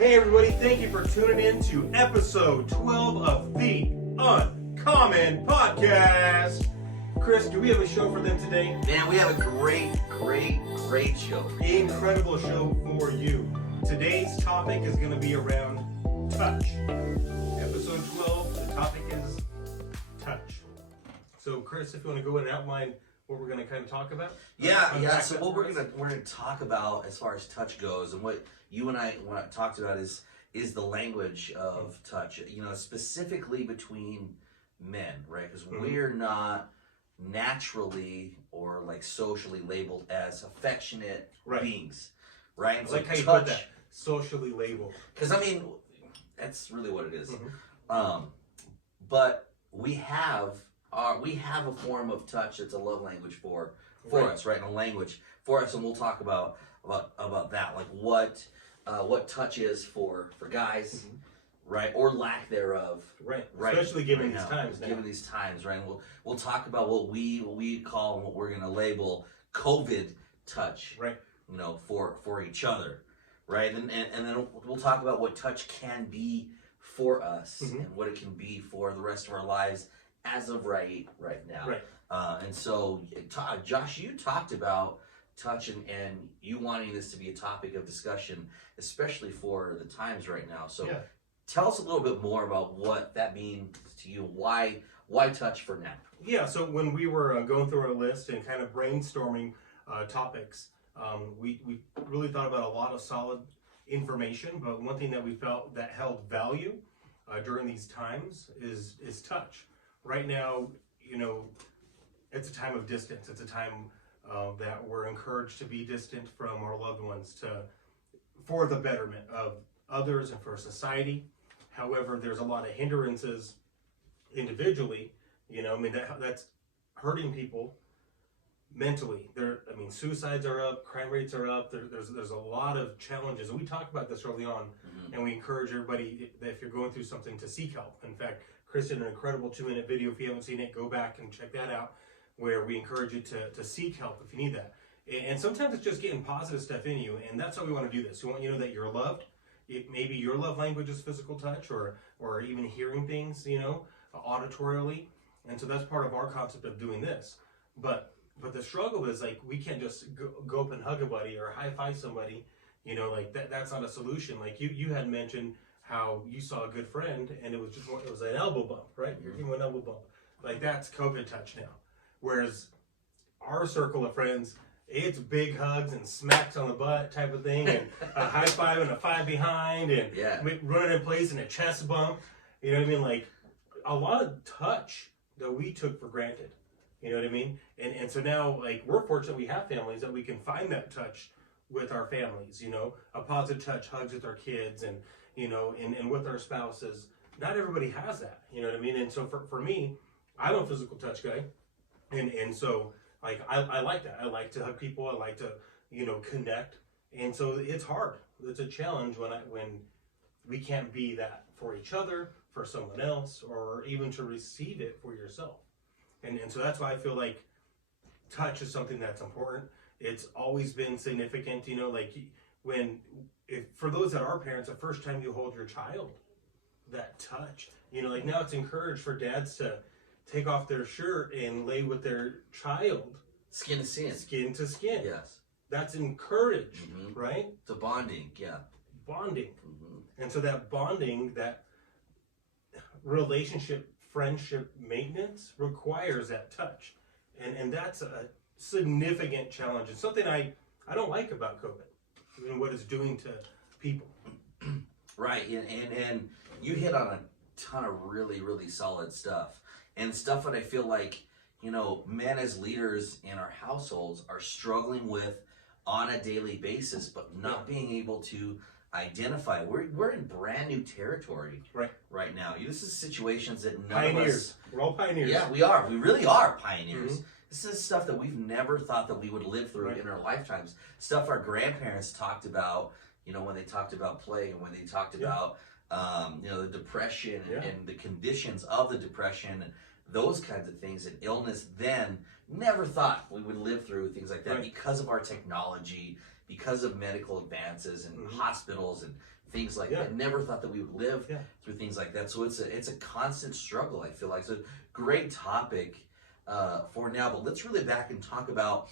Hey everybody, thank you for tuning in to episode 12 of the Uncommon Podcast. Chris, do we have a show for them today? Man, we have a great show. Incredible show for you. Today's topic is going to be around touch. Episode 12, the topic is touch. So Chris, if you want to go and outline what we're going to kind of talk about? Yeah. So what we're gonna talk about as far as touch goes, and what you and I talked about is the language of touch. You know, specifically between men, right? Because we're not naturally or like socially labeled as affectionate beings, right? I like how you put that, socially labeled. Because I mean, that's really what it is. But we have a form of touch that's a love language for us, right? And a language for us, and we'll talk about that, like what touch is for guys, right, or lack thereof, right? Especially given these times. Given these times, right? And we'll talk about what we call and what we're going to label COVID touch, right? You know, for each other, right? And then we'll talk about what touch can be for us and what it can be for the rest of our lives as of right now. Right. And so, Josh, you talked about touch and you wanting this to be a topic of discussion, especially for the times right now. So tell us a little bit more about what that means to you. Why touch for now? Yeah, so when we were going through our list and kind of brainstorming topics, we really thought about a lot of solid information, but one thing that we felt that held value during these times is touch. Right now, you know, it's a time of distance. It's a time that we're encouraged to be distant from our loved ones for the betterment of others and for society. However, there's a lot of hindrances individually. You know, I mean, that's hurting people mentally. Suicides are up, crime rates are up. There's a lot of challenges, and we talked about this early on, and we encourage everybody that if you're going through something to seek help. In fact, Chris did an incredible 2-minute video. If you haven't seen it, go back and check that out, where we encourage you to seek help if you need that. And sometimes it's just getting positive stuff in you, and that's how we want to do this. We want you to know that you're loved. Maybe your love language is physical touch or even hearing things, you know, auditorially. And so that's part of our concept of doing this. But the struggle is, like, we can't just go up and hug a buddy or high-five somebody, you know, like that's not a solution. Like you had mentioned how you saw a good friend and it was an elbow bump, right? You're giving an elbow bump. Like, that's COVID touch now. Whereas our circle of friends, it's big hugs and smacks on the butt type of thing, and a high five and a five behind, and running in place and a chest bump. You know what I mean? Like, a lot of touch that we took for granted. You know what I mean? And so now, like, we're fortunate we have families that we can find that touch with our families, you know, a positive touch, hugs with our kids, and, you know, and with our spouses. Not everybody has that, you know what I mean? And so for me, I'm a physical touch guy. And so, like, I like that. I like to hug people. I like to, you know, connect. And so it's hard. It's a challenge when we can't be that for each other, for someone else, or even to receive it for yourself. And so that's why I feel like touch is something that's important. It's always been significant, you know, like for those that are parents, the first time you hold your child, that touch, you know, like now it's encouraged for dads to take off their shirt and lay with their child. Skin to skin. Skin to skin. Yes. That's encouraged, right? The bonding, Bonding. And so that bonding, that relationship, friendship maintenance requires that touch. And that's a significant challenge. It's something I don't like about COVID and what it's doing to people. Right, and you hit on a ton of really, really solid stuff. And stuff that I feel like, you know, men as leaders in our households are struggling with on a daily basis, but not being able to identify. We're in brand new territory right now. This is situations that none of us... We're all pioneers. Yeah, we are. We really are pioneers. This is stuff that we've never thought that we would live through in our lifetimes. Stuff our grandparents talked about, you know, when they talked about plague and when they talked about, you know, the depression and the conditions of the depression, and those kinds of things, and illness. Then never thought we would live through things like that because of our technology, because of medical advances and hospitals and things like that. Never thought that we would live through things like that. So it's a constant struggle, I feel like. So great topic for now, but let's really back and talk about,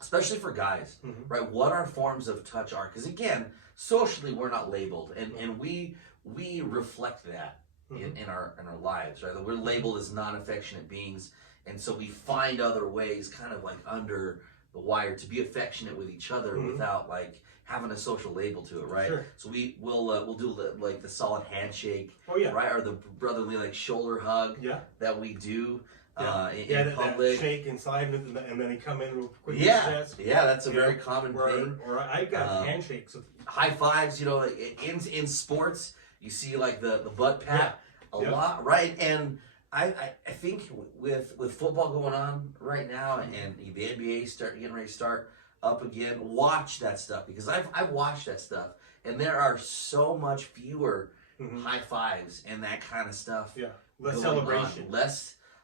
especially for guys, right, what our forms of touch are. Because again, socially we're not labeled, and we reflect that in our lives, right? We're labeled as non-affectionate beings, and so we find other ways kind of like under the wire to be affectionate with each other without like having a social label to it, right? Sure. So we'll do like the solid handshake, right, or the brotherly like shoulder hug that we do in public. That shake and slide, and then they come in real quick. That's a very common thing. Or I got handshakes, high fives. You know, in sports, you see like the butt pat a lot, right? And I think with football going on right now and the NBA getting ready to start up again, watch that stuff, because I've watched that stuff, and there are so much fewer high fives and that kind of stuff. Yeah, less celebration,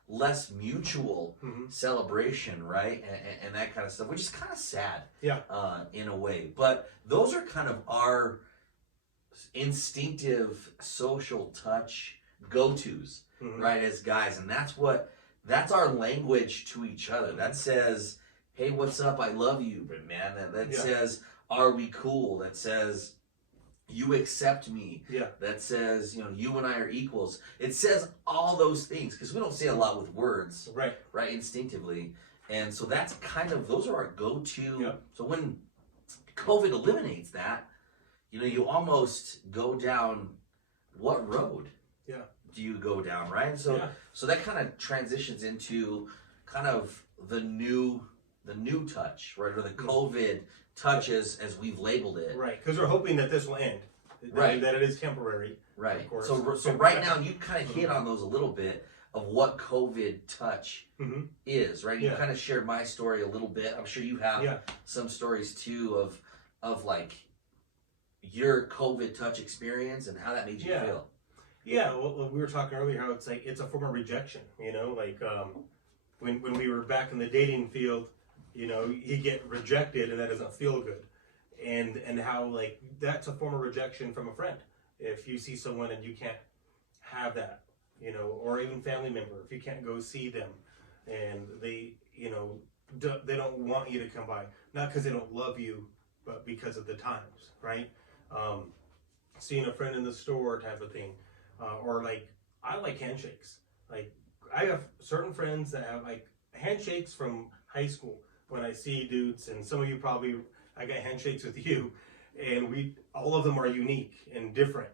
less mutual celebration, right? And that kind of stuff, which is kind of sad, in a way. But those are kind of our instinctive social touch go-tos, right, as guys. And that's our language to each other. That says, hey, what's up? I love you, man. That says, are we cool? That says, you accept me. That says, you and I are equals. It says all those things, because we don't say a lot with words, right, instinctively. And so that's those are our go-to. So when COVID eliminates that, you almost go down, what road do you go down, right? So that kind of transitions into kind of the new touch, right, or the COVID touch as we've labeled it, right? Because we're hoping that this will end, right? That it is temporary, right? Of course. So right now you kind of hit on those a little bit of what COVID touch is, right? You kind of shared my story a little bit. I'm sure you have some stories too of like your COVID touch experience and how that made you feel. Yeah, well, we were talking earlier how it's like it's a form of rejection, like when we were back in the dating field, you get rejected and that doesn't feel good, and how like that's a form of rejection from a friend. If you see someone and you can't have that, or even family member, if you can't go see them, and they they don't want you to come by, not because they don't love you, but because of the times, right? Seeing a friend in the store type of thing. Or like, I like handshakes. Like, I have certain friends that have like handshakes from high school. When I see dudes, and some of you probably, I got handshakes with you, and all of them are unique and different.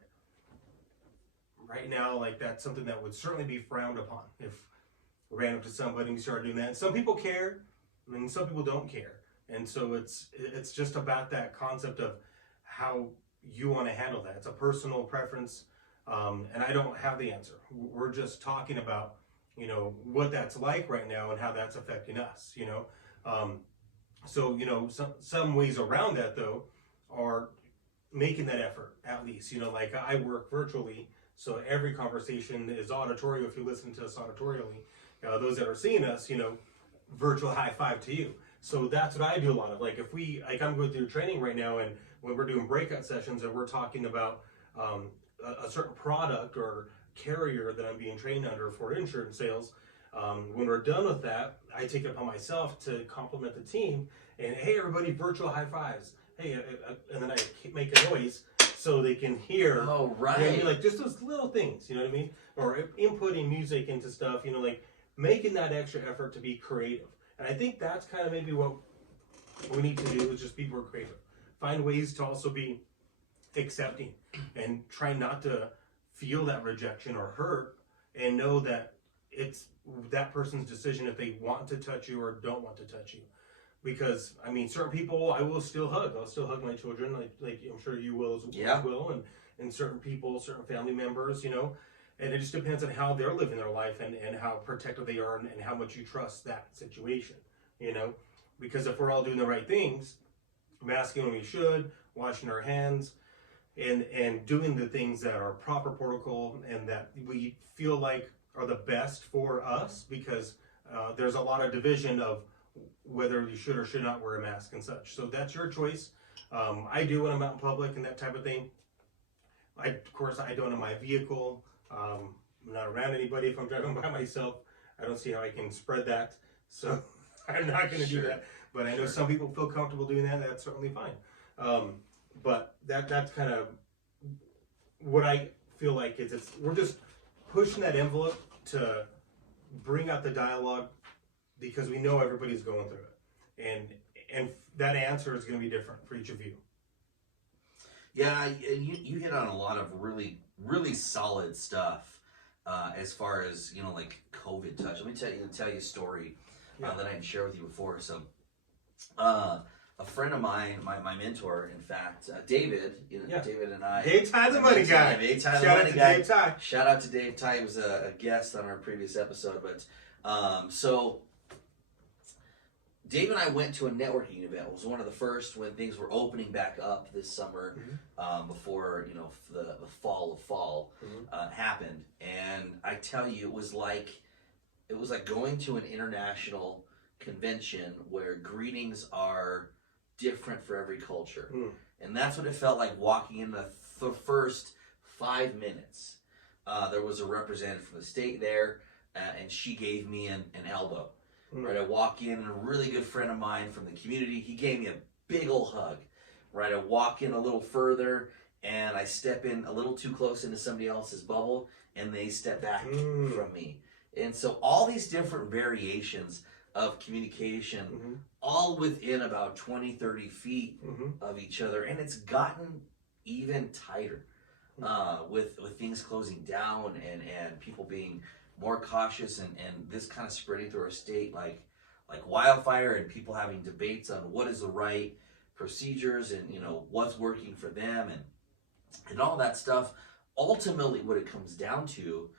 Right now, like that's something that would certainly be frowned upon if we ran up to somebody and started doing that. And some people care, and some people don't care. And so it's just about that concept of how you want to handle that. It's a personal preference. And I don't have the answer. We're just talking about, what that's like right now and how that's affecting us, So, some ways around that though are making that effort at least, like I work virtually. So every conversation is auditorial. If you listen to us auditorially, those that are seeing us, virtual high five to you. So that's what I do a lot of. Like I'm going through training right now, and when we're doing breakout sessions and we're talking about, a certain product or carrier that I'm being trained under for insurance sales, when we're done with that, I take it upon myself to compliment the team and, hey, everybody, virtual high fives. Hey, and then I make a noise so they can hear. Oh, right. Like just those little things, you know what I mean? Or inputting music into stuff, like making that extra effort to be creative. And I think that's kind of maybe what we need to do is just be more creative. Find ways to also be accepting and try not to feel that rejection or hurt, and know that it's that person's decision if they want to touch you or don't want to touch you. Because certain people I will still hug. I'll still hug my children, like I'm sure you will as well, and certain people, certain family members, and it just depends on how they're living their life and how protective they are and how much you trust that situation, because if we're all doing the right things, masking when we should, washing our hands, and doing the things that are proper protocol and that we feel like are the best for us, because there's a lot of division of whether you should or should not wear a mask and such. So that's your choice. I do when I'm out in public and that type of thing. Of course, I don't in my vehicle. I'm not around anybody if I'm driving by myself. I don't see how I can spread that. So I'm not going to do that. But I know some people feel comfortable doing that. That's certainly fine. But that's kind of what I feel like is we're just pushing that envelope to bring out the dialogue because we know everybody's going through it. And that answer is going to be different for each of you. Yeah, and you hit on a lot of really, really solid stuff as far as, like COVID touch. Let me tell you a story that I didn't share with you before. So a friend of mine, my mentor, in fact, David, David and I. Dave Ty, the money guy. Dave Ty, the money guy. Dave Ty. Shout out to Dave Ty. He was a guest on our previous episode. But so Dave and I went to a networking event. It was one of the first when things were opening back up this summer, before the fall happened. And I tell you, it was like going to an international convention where greetings are different for every culture. And that's what it felt like walking in the first 5 minutes. There was a representative from the state there, and she gave me an elbow. Right, I walk in, and a really good friend of mine from the community, he gave me a big old hug. Right, I walk in a little further, and I step in a little too close into somebody else's bubble, and they step back from me. And so all these different variations of communication, all within about 20, 30 feet of each other, and it's gotten even tighter with things closing down and people being more cautious and this kind of spreading through our state like wildfire, and people having debates on what is the right procedures and what's working for them and all that stuff. Ultimately, what it comes down to,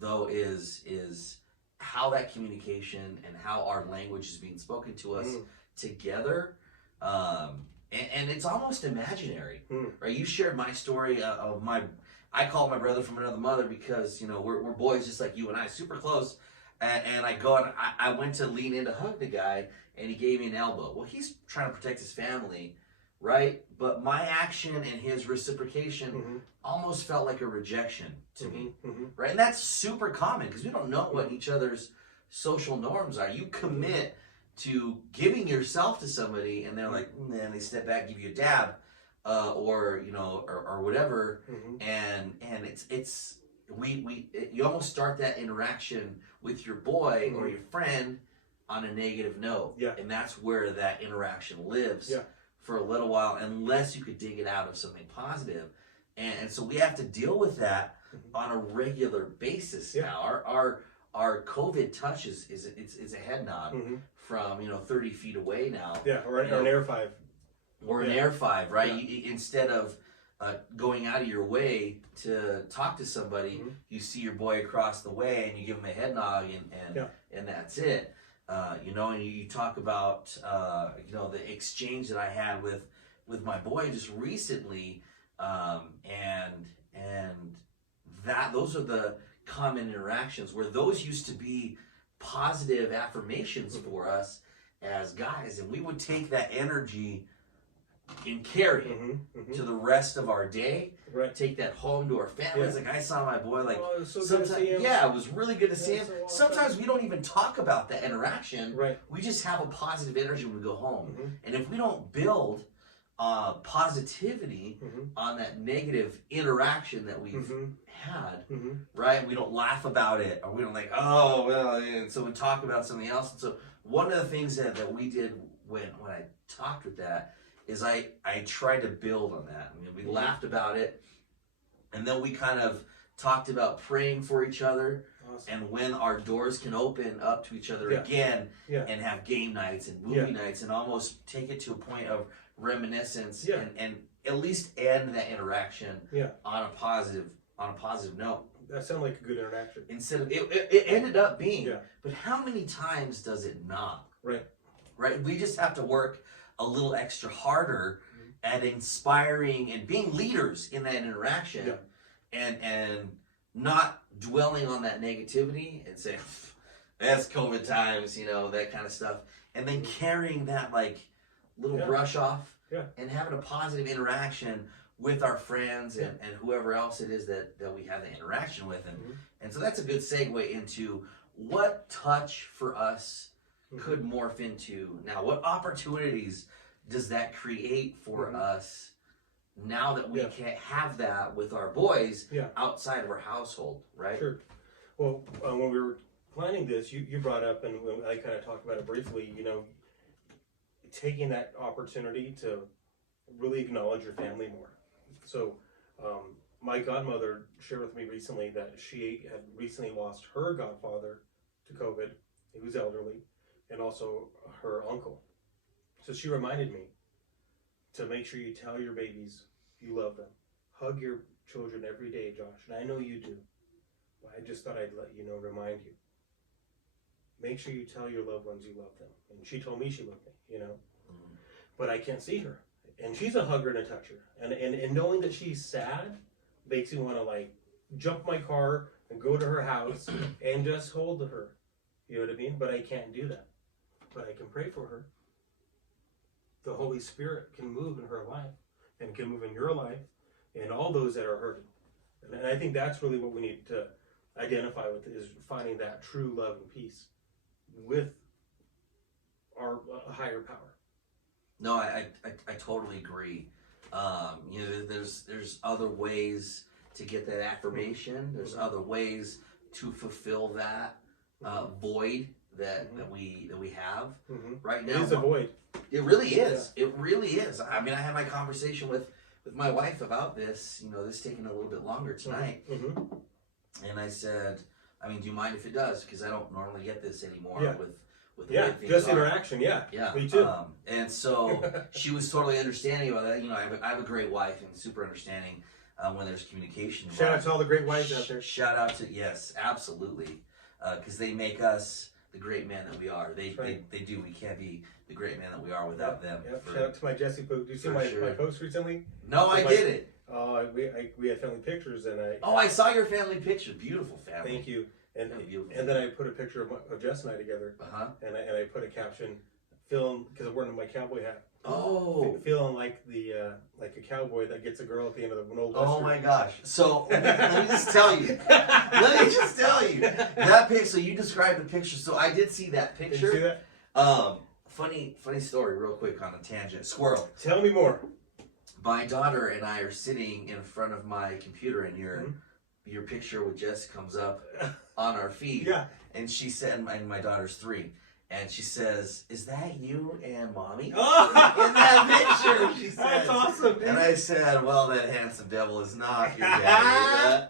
though, is how that communication and how our language is being spoken to us together, and it's almost imaginary, right? You shared my story of I called my brother from another mother because we're boys just like you and I, super close, and I went to lean in to hug the guy, and he gave me an elbow. Well, he's trying to protect his family, right? But my action and his reciprocation almost felt like a rejection to me, right? And that's super common because we don't know what each other's social norms are. You commit to giving yourself to somebody, and they're like, and they step back, give you a dab, or whatever, and you almost start that interaction with your boy or your friend on a negative note, and that's where that interaction lives for a little while, unless you could dig it out of something positive. And so we have to deal with that on a regular basis now. Our COVID touch is a head nod from 30 feet away now. Yeah, or an Air 5. Or an Air 5, right? Instead of going out of your way to talk to somebody, you see your boy across the way and you give him a head nod and that's it. And you talk about the exchange that I had with my boy just recently, and those are the common interactions where those used to be positive affirmations for us as guys, and we would take that energy and carry it to the rest of our day. Right. Take that home to our families. Like, I saw my boy, like, it was so good to see him. Yeah, it was really good to see him. Sometimes we don't even talk about that interaction. Right. We just have a positive energy when we go home. And if we don't build positivity on that negative interaction that we've had, right? We don't laugh about it, or we don't like, oh, well, and so we talk about something else. And so one of the things that we did when I talked with that is I tried to build on that. I mean, we laughed about it, and then we kind of talked about praying for each other. Awesome. And when our doors can open up to each other again and have game nights and movie nights and almost take it to a point of reminiscence and at least end that interaction on a positive note. That sounded like a good interaction. Instead of it ended up being, but how many times does it not? Right. We just have to work a little extra harder at inspiring and being leaders in that interaction, and not dwelling on that negativity and saying, that's COVID times, that kind of stuff, and then carrying that like little brush off and having a positive interaction with our friends and whoever else it is that we have the interaction with. And so that's a good segue into what touch for us could morph into now. What opportunities does that create for us now that we can't have that with our boys outside of our household, right? Sure. Well, when we were planning this, you brought up, and when I kind of talked about it briefly, you know, taking that opportunity to really acknowledge your family more. So my godmother shared with me recently that she had recently lost her godfather to COVID. He was elderly, and also her uncle. So she reminded me to make sure you tell your babies you love them. Hug your children every day, Josh. And I know you do. But I just thought I'd let you know, remind you. Make sure you tell your loved ones you love them. And she told me she loved me, you know. But I can't see her. And she's a hugger and a toucher. And knowing that she's sad makes me want to, like, jump my car and go to her house and just hold her. You know what I mean? But I can't do that. But I can pray for her. The Holy Spirit can move in her life and can move in your life and all those that are hurting. And I think that's really what we need to identify with, is finding that true love and peace with our higher power. No, I totally agree. You know, there's other ways to get that affirmation. There's other ways to fulfill that void that we have right now. It is a void. It really is. Yeah. It really is. I mean, I had my conversation with my wife about this. You know, this taking a little bit longer tonight, and I said, I mean, do you mind if it does? Because I don't normally get this anymore with the way things just are. Interaction. Yeah, me too. And so she was totally understanding about that. You know, I have a great wife and super understanding when there's communication. Shout out to all the great wives out there. Shout out to, yes, absolutely, because they make us the great man that we are. They do. We can't be the great man that we are without them. Yep. Shout out to my Jesse post. Did you see my post recently? No, I didn't. We had family pictures, and I saw your family picture. Beautiful family. Thank you. And then I put a picture of Jess and I together. And I put a caption, feeling, because I'm wearing my cowboy hat. Oh. Feeling like like a cowboy that gets a girl at the end of an old western. Oh my gosh. So let me just tell you. That picture, so you described the picture. So I did see that picture. Did you see that? Funny story real quick on a tangent. Squirrel. Tell me more. My daughter and I are sitting in front of my computer, and your picture with Jess comes up on our feed. Yeah. And she said, and my daughter's 3. And she says, "Is that you and Mommy?" Oh! In that picture, she said. That's awesome, dude. And I said, "Well, that handsome devil is not your daddy."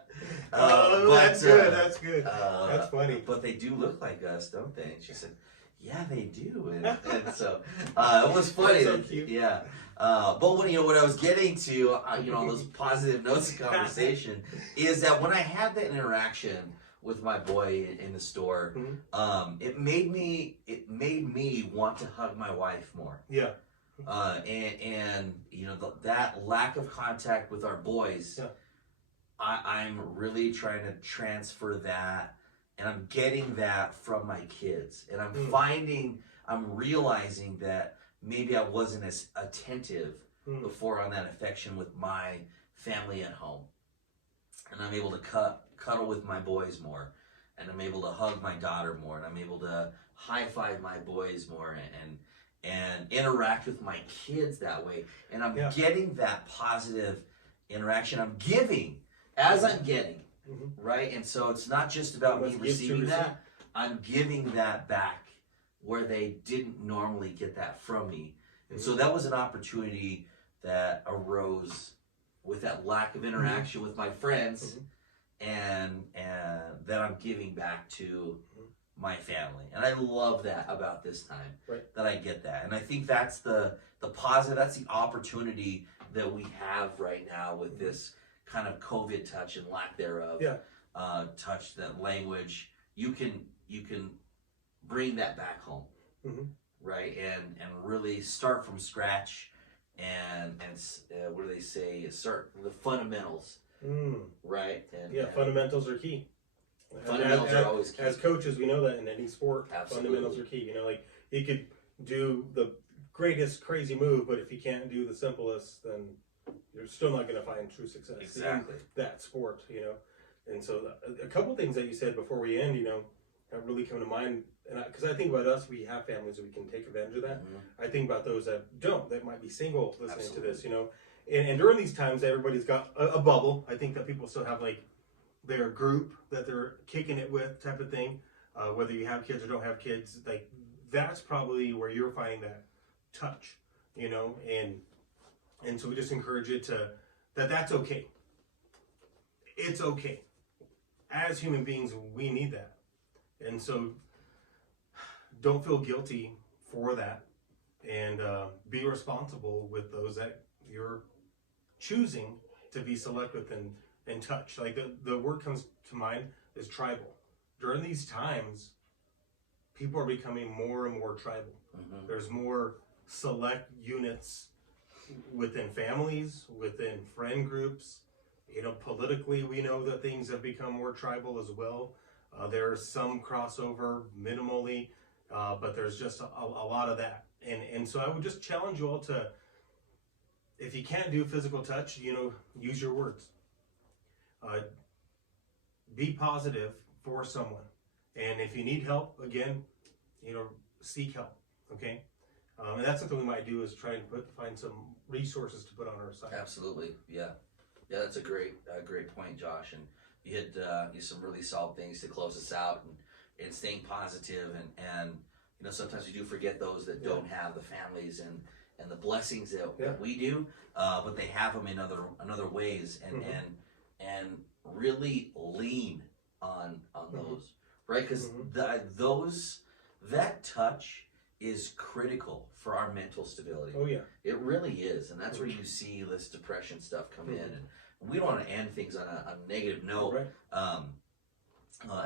That's good. That's good. That's funny. But they do look like us, don't they? And she said, "Yeah, they do." And so it was funny. That's so cute. Yeah. But when what I was getting to, you know, those positive notes of conversation, is that when I had that interaction with my boy in the store, it made me want to hug my wife more. Yeah. And you know, that lack of contact with our boys, I'm really trying to transfer that, and I'm getting that from my kids, and I'm realizing that maybe I wasn't as attentive before on that affection with my family at home, and I'm able to cuddle with my boys more, and I'm able to hug my daughter more, and I'm able to high five my boys more, and interact with my kids that way, and I'm getting that positive interaction. I'm giving as I'm getting, right? And so it's not just about me receiving that. I'm giving that back where they didn't normally get that from me. And so that was an opportunity that arose with that lack of interaction with my friends, and that I'm giving back to my family. And I love that about this time, that I get that. And I think that's the positive, that's the opportunity that we have right now with this kind of COVID touch and lack thereof. Touch, that language. You can bring that back home. Right, and really start from scratch, and what do they say? Start the fundamentals, right? And fundamentals are key. Fundamentals are always key. As coaches, we know that in any sport, fundamentals are key. You know, like you could do the greatest crazy move, but if you can't do the simplest, then you're still not going to find true success Exactly. in that sport, you know. And so a couple things that you said before we end, you know, have really come to mind. And because I think about us, we have families that we can take advantage of that. I think about those that don't, that might be single listening to this, you know. And during these times, everybody's got a bubble. I think that people still have like their group that they're kicking it with, type of thing. Whether you have kids or don't have kids, like that's probably where you're finding that touch, you know. And so we just encourage you to that's okay. It's okay. As human beings, we need that. And so don't feel guilty for that, and be responsible with those that you're choosing to be select with and touch. Like the word comes to mind is tribal. During these times, people are becoming more and more tribal. There's more select units within families, within friend groups. You know, politically, we know that things have become more tribal as well. There's some crossover minimally, but there's just a lot of that. And so I would just challenge you all to, if you can't do physical touch, you know, use your words. Be positive for someone. And if you need help, again, you know, seek help, okay? And that's something we might do, is try and find some resources to put on our side. Absolutely, yeah. Yeah, that's a great point, Josh. And you had some really solid things to close us out, and staying positive, and you know, sometimes we do forget those that don't have the families and the blessings that we do, but they have them in other ways, and really lean on those, right? Because that touch is critical for our mental stability. Oh yeah, it really is, and that's where you see this depression stuff come in, and we don't want to end things on a negative note, right.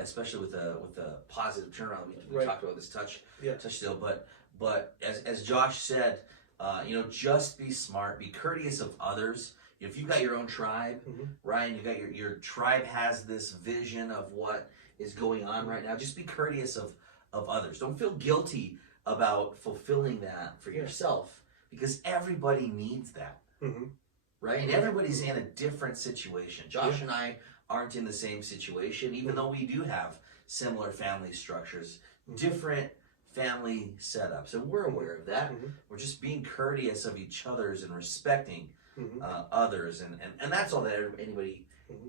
Especially with a positive turnaround. We talked about this touch deal, but as Josh said, you know, just be smart, be courteous of others. If you've got your own tribe, Ryan, you got your tribe has this vision of what is going on right now. Just be courteous of others. Don't feel guilty about fulfilling that for yourself, because everybody needs that, right? And everybody's in a different situation. Josh and I aren't in the same situation, even though we do have similar family structures, different family setups, and we're aware of that. We're just being courteous of each other's and respecting others, and that's all that anybody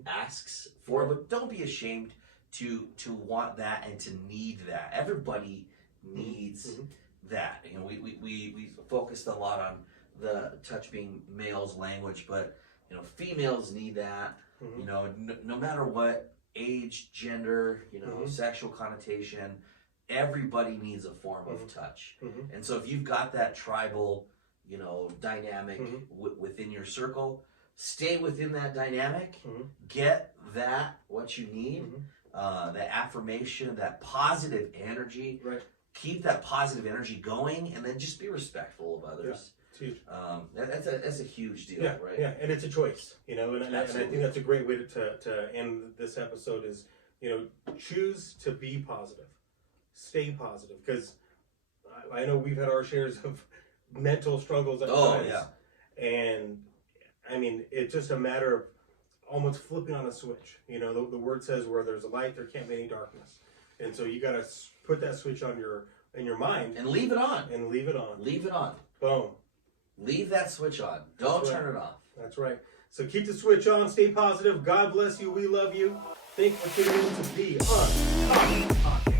asks for. But don't be ashamed to want that and to need that. Everybody needs that. You know, we focused a lot on the touch being male's language, but you know, females need that. You know, no matter what age, gender, you know, sexual connotation, everybody needs a form of touch. And so if you've got that tribal, you know, dynamic within your circle, stay within that dynamic, get that, what you need, that affirmation, that positive energy, keep that positive energy going, and then just be respectful of others. Huge. That's a huge deal, right? Yeah, and it's a choice, you know, and I think that's a great way to end this episode is, you know, choose to be positive, stay positive, because I know we've had our shares of mental struggles at times, and I mean, it's just a matter of almost flipping on a switch. You know, the word says where there's a light, there can't be any darkness, and so you got to put that switch on in your mind and leave it on, leave it on. Boom. Leave that switch on. Don't turn it off. That's right. So keep the switch on. Stay positive. God bless you. We love you. Thank you for tuning in to be on Talk.